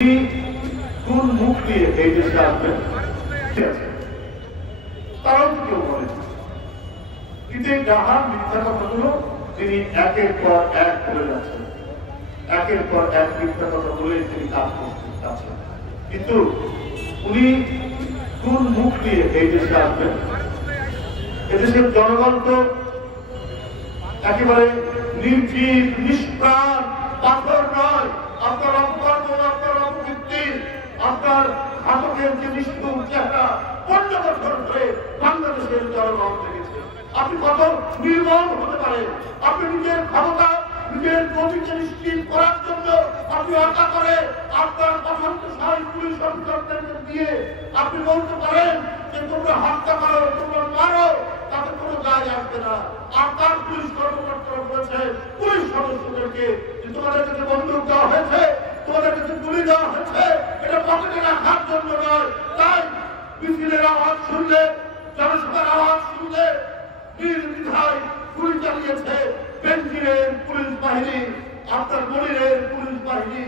কোন মুখ দিয়ে এই দেশে আসবেন তারাও তো কেউ বলেন, কিন্তু এই ডাহার মিথ্যা কথাগুলো তিনি একের পর এক করে যাচ্ছেন, একের পর এক মিথ্যা কথা বলে তিনি কাজ করছেন। কিন্তু উনি কোন মুখ দিয়ে এই দেশে আসবেন? এদেশের জনগণ তো একেবারে নির্জীব নিষ্প্রাণ পাথর নয়। আপনার অপকর্ম, আপনার অপকীর্তি, আপনার ঘাতকের যে নিষ্ঠুর চেহারা 15 বছর ধরে বাংলাদেশের জনগণ দেখেছে। আপনি কত নির্মম হতে পারেন? আপনি নিজের ক্ষমতা, নিজের গতিকে নিশ্চিত করার জন্য আপনি আশা করে আপনার পছন্দসই পুলিশ অফিসারদেরকে দিয়ে আপনি বলতে পারেন যে তোমরা হত্যা করো, তোমরা মারো, তাতে কোনো গায়ে আসবে না। আপনার পুলিশ কর্মকর্তারা বলেছে পুলিশ সদস্যদেরকে যে তোমাদের কাছে বন্দুক দেওয়া হয়েছে, তোমাদের কাছে গুলি দেওয়া হয়েছে, এটা পকেটে রাখার জন্য নয়। তাই মিছিলের আওয়াজ শুনলে, জনসভার আওয়াজ শুনলে নির্দ্বিধায় গুলি চালিয়েছে বেনজিরের পুলিশ বাহিনী, আপনার মনিরের পুলিশ বাহিনী।